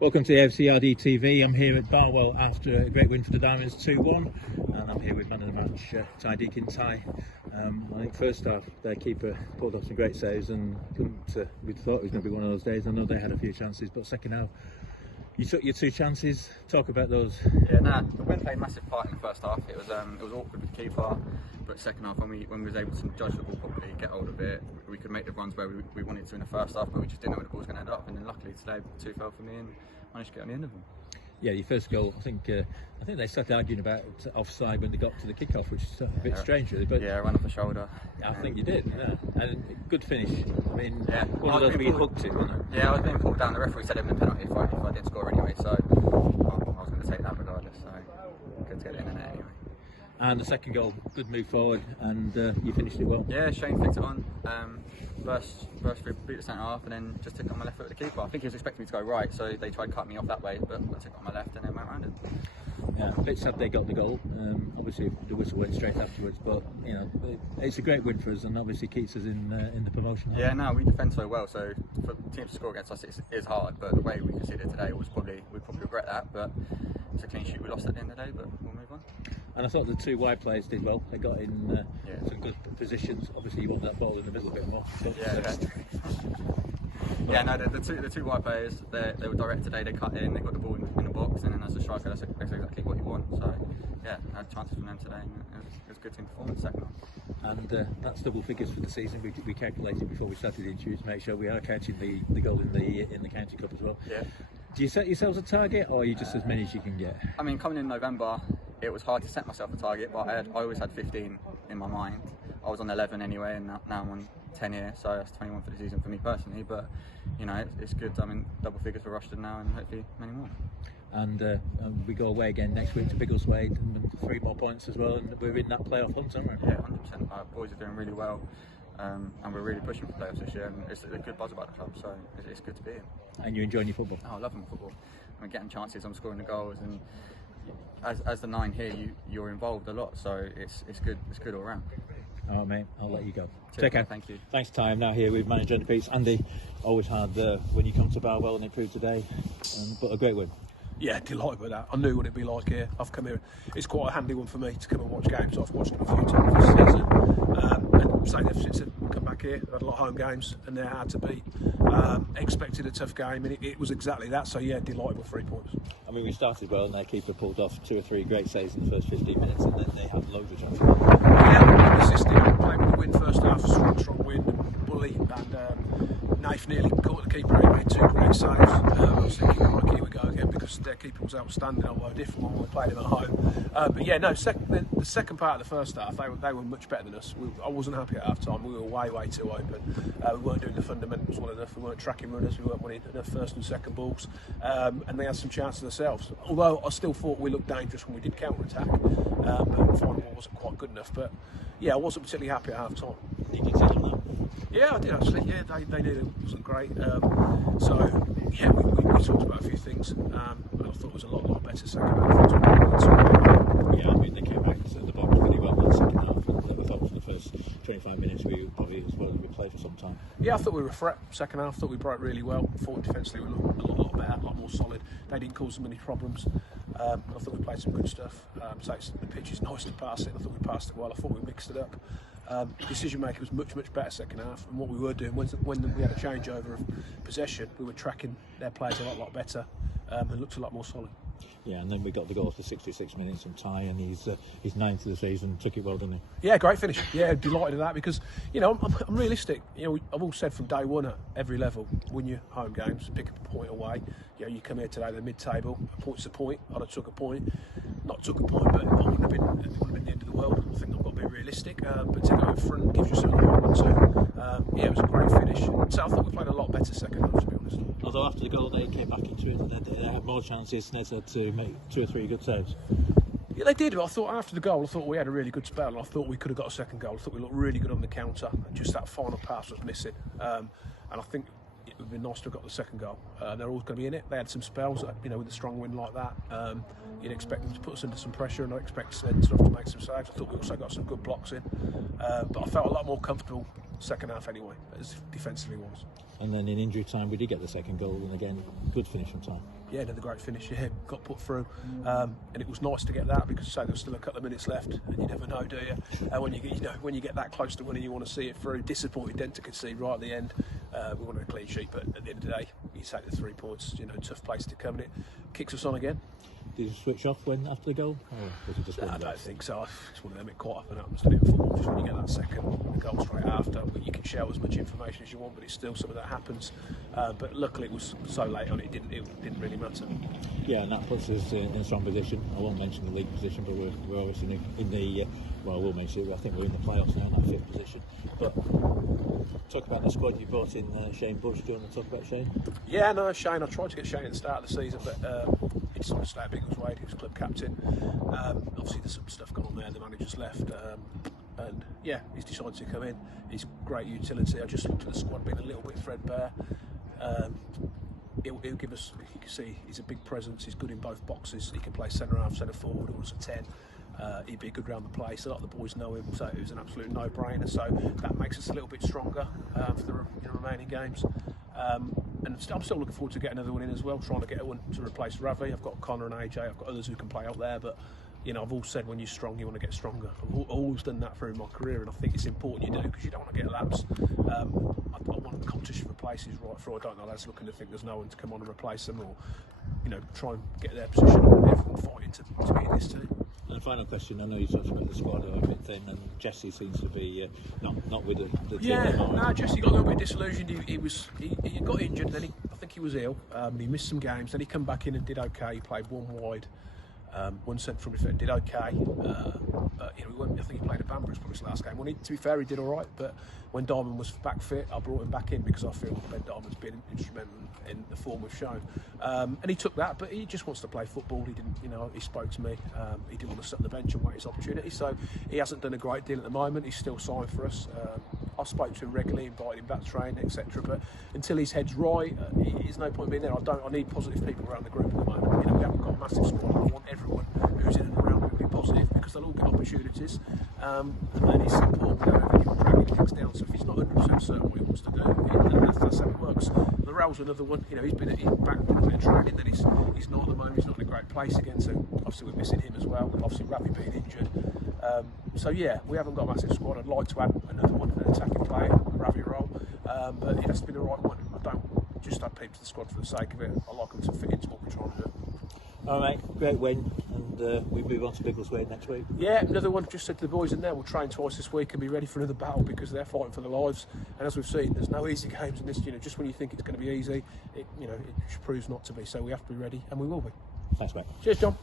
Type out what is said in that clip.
Welcome to AFCRDTV. I'm here at Barwell after a great win for the Diamonds 2-1, and I'm here with man of the match Ty Deacon. Ty, I think first half their keeper pulled off some great saves and we thought it was going to be one of those days. I know they had a few chances, but second half you took your two chances. Talk about those. Yeah, the wind played a massive part in the first half. It was awkward with the keeper, but second half when we was able to judge the ball properly, get hold of it, we could make the runs where we wanted to in the first half, but we just didn't know where the ball was going to end up. And then luckily today, two fell for me and managed to get on the end of them. Yeah, your first goal, I think they started arguing about offside when they got to the kick-off, which is a bit strange really. But yeah, run off the shoulder. I think you did, yeah. And good finish. I mean, yeah, one of those where you hooked it, wasn't it? Yeah, I was being pulled down. The referee said it was a penalty if I did score anyway, so I was going to take that regardless. So good to get it in there anyway. And the second goal, good move forward, and you finished it well. Yeah, Shane flicked it on. Burst through, beat the centre half, and then just took it on my left foot with the keeper. I think he was expecting me to go right, so they tried to cut me off that way, but I took it on my left and then went round it. Yeah, a bit sad they got the goal. Obviously the whistle went straight afterwards, but you know it's a great win for us, and obviously keeps us in the promotion. Yeah, no, we defend so well, so for teams to score against us is hard. But the way we conceded today was we'd probably regret that. But it's a clean sheet we lost at the end of the day, but we'll move on. And I thought the two wide players did well. They got in some good positions. Obviously, you want that ball in the middle a bit more. But, yeah, no, the two wide players, they were direct today. They cut in, they got the ball in the box, and then as a striker, that's exactly what you want. So yeah, I had chances from them today, and it was a good team performance second half. And that's double figures for the season. We calculated before we started the interview to make sure we are catching the goal in the county cup as well. Yeah. Do you set yourselves a target, or are you just as many as you can get? I mean, coming in November, it was hard to set myself a target, but I always had 15 in my mind. I was on 11 anyway, and now I'm on 10 here, so that's 21 for the season for me personally. But you know, it's good. I'm in double figures for Rushden now, and hopefully many more. And we go away again next week to Biggleswade, and 3 more points as well, and we're in that playoff hunt, aren't we? Yeah, 100%. Our boys are doing really well, and we're really pushing for playoffs this year, and it's a good buzz about the club, so it's good to be here. And you're enjoying your football? Oh, I love my football. I'm getting chances, I'm scoring the goals, and as the 9 here, you're involved a lot, so it's good all round. All right, mate, I'll let you go. Cheers, take care. Thank you. Thanks, Ty. I'm now here with manager and Pete's Andy. Always hard when you come to Barwell, and improved today, but a great win. Yeah, delighted with that. I knew what it'd be like here. I've come here. It's quite a handy one for me to come and watch games. I've watched them a few times this season. And saying ever since I've come back here, I've had a lot of home games and they're hard to beat. Expected a tough game, and it was exactly that. So yeah, delighted with 3 points. I mean, we started well, and their keeper pulled off 2 or 3 great saves in the first 15 minutes, and then they had loads of chances. Yeah, the system played with the win first half, strong win, bully, and Nath nearly caught the keeper. He made 2 great saves. I was thinking, right, here we go again, because their keeper was outstanding, although a different one when we played him at home. But yeah, no, the second part of the first half, they were much better than us. I wasn't happy at half time. We were way too open. We weren't doing the fundamentals well enough. We weren't tracking runners. We weren't winning enough first and second balls. And they had some chances themselves. Although I still thought we looked dangerous when we did counter-attack. But the final ball wasn't quite good enough. But yeah, I wasn't particularly happy at half time. Did you tell them that? Yeah, I did actually. Yeah, they knew it wasn't great. So yeah, we talked about a few things. I thought it was a lot better second half. Yeah, I mean they came back to the box pretty well in the second half, and I thought for the first 25 minutes we were probably as well as we played for some time. Yeah, I thought we were a threat second half. I thought we broke really well. I thought defensively we looked a lot better, a lot more solid. They didn't cause them any problems. I thought we played some good stuff. So the pitch is nice to pass it. I thought we passed it well. I thought we mixed it up. Decision making was much better second half, and what we were doing when we had a changeover of possession, we were tracking their players a lot better and looked a lot more solid. Yeah, and then we got the goal for 66 minutes from Ty, and he's 9th of the season. Took it well, didn't he? Yeah, great finish. Yeah, delighted with that, because you know I'm realistic. You know, I've all said from day one at every level, win your home games, pick up a point away. You know, you come here today, the mid-table, a point's a point. I'd have took a point, not took a point, but it wouldn't have been the end of the world. I think I've got to be realistic, but to go in front gives you something to hold on to. Yeah, it was a great finish. So I thought we played a lot better second half, to be honest. Although after the goal they came back into it, and they had more chances, and they had to make 2 or 3 good saves. Yeah, they did. But I thought after the goal, I thought we had a really good spell. I thought we could have got a second goal. I thought we looked really good on the counter. Just that final pass was missing. And I think it would have been nice to have got the second goal. They're always going to be in it. They had some spells, you know, with a strong win like that. You'd expect them to put us under some pressure, and I expect them to have to make some saves. I thought we also got some good blocks in. But I felt a lot more comfortable second half anyway, as defensively was. And then in injury time, we did get the second goal, and again, good finish from Ty. Yeah, another great finish. Yeah, got put through, and it was nice to get that because say there's still a couple of minutes left, and you never know, do you? When you get, when you get that close to winning, you want to see it through. Disappointed then to concede right at the end. We wanted a clean sheet, but at the end of the day, you take the 3 points. Tough place to come, and it kicks us on again. Did you switch off after the goal, or was it just? I don't think so. It's one of them. It quite often happens to in football. Just when you get that second goal straight after, you can share as much information as you want, but it's still some of that happens. But luckily, it was so late on. It didn't really matter. Yeah, and that puts us in a strong position. I won't mention the league position, but we're obviously in the. Well, I will mention it. I think we're in the playoffs now, in that 5th position. But talk about the squad you brought in. Shane Bush. Do you want to talk about Shane? Yeah, no, Shane. I tried to get Shane at the start of the season, but he decided to stay at Biggleswade. He was club captain. Obviously, there's some stuff going on there. The manager's left, and yeah, he's decided to come in. He's great utility. I just looked at the squad being a little bit threadbare. He'll give us. You can see he's a big presence. He's good in both boxes. He can play centre half, centre forward, or as a 10. He'd be good round the place. A lot of the boys know him, so it was an absolute no-brainer. So that makes us a little bit stronger for the remaining games. And I'm still looking forward to getting another one in as well, trying to get one to replace Ravi. I've got Connor and AJ, I've got others who can play out there, but I've always said when you're strong you want to get stronger. I've always done that through my career, and I think it's important you do, because you don't want to get lapsed. I want the competition for places right through. I don't know lads looking to think there's no one to come on and replace them, or try and get their position and everyone fighting to be in this team. And final question, I know you talked about the squad a bit thin, and Jesse seems to be not with the team anymore. No, Jesse got a little bit disillusioned. He got injured, then I think he was ill. He missed some games, then he come back in and did okay. He played one wide, one central defender, did okay. I think he played at Banbury's probably his last game. To be fair, he did all right, but when Diamond was back fit, I brought him back in because I feel Ben Diamond's been instrumental in the form we've shown. And he took that, but he just wants to play football. He didn't, he spoke to me. He didn't want to sit on the bench and wait his opportunity. So he hasn't done a great deal at the moment. He's still signed for us. I spoke to him regularly, invited him back to train, etc. But until his head's right, there's no point being there. I need positive people around the group at the moment. We haven't got a massive squad. I want everyone who's in and around to be positive, because they'll all get opportunities. And then it's important we don't have anyone dragging things down. So if he's not 100% certain what he wants to do, that's how it works. Lorel's another one. He's been back with a bit of training, then he's not at the moment. He's not in a great place again. So obviously we're missing him as well. Obviously Ravi being injured. So yeah, we haven't got a massive squad. I'd like to add another one, an attacking player, a Ravi role, but it has to be the right one. I don't just add people to the squad for the sake of it. I like them to fit into what we're trying to do. All right, great win, and we move on to Biggleswade next week. Yeah, another one. Just said to the boys in there, we'll train twice this week and be ready for another battle, because they're fighting for their lives. And as we've seen, there's no easy games in this. Just when you think it's going to be easy, it proves not to be. So we have to be ready, and we will be. Thanks, mate. Cheers, John.